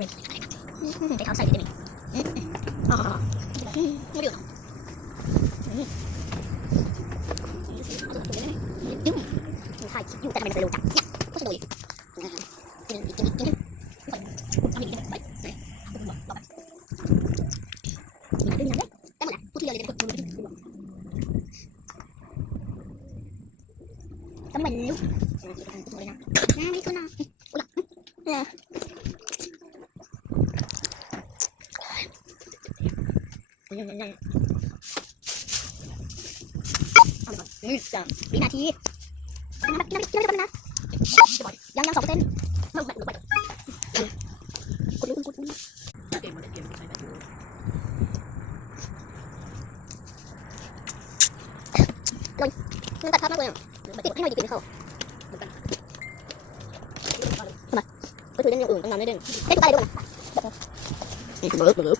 อะไรไปเขาใส่ดิอ๋อไม่ดูถ่ายคลิปอยู่แต่ทำไมไม่รู้จักเนี่ยก็จะดูดิกินทำอย่างนี้ไปไหนบอกแบบกินได้ยังไงได้หมดแหละพูดทีเดียวเลยเป็นคนดูต้องเป็นลูกเลยนะไม่ขึ้นนะอุ้ยเอาไปก่อนจะวินาทีนะยัง2%ไม่ไปคุณเกมมันเกมใช้แบบเลยมันตัดภาพมากเลยมันติดให้เราหยิบไม่เข้าทำไมไปถือเล่นอย่างอื่นตั้งนานไม่เด้งเล่นตุ๊กตาเลยด้วยนะ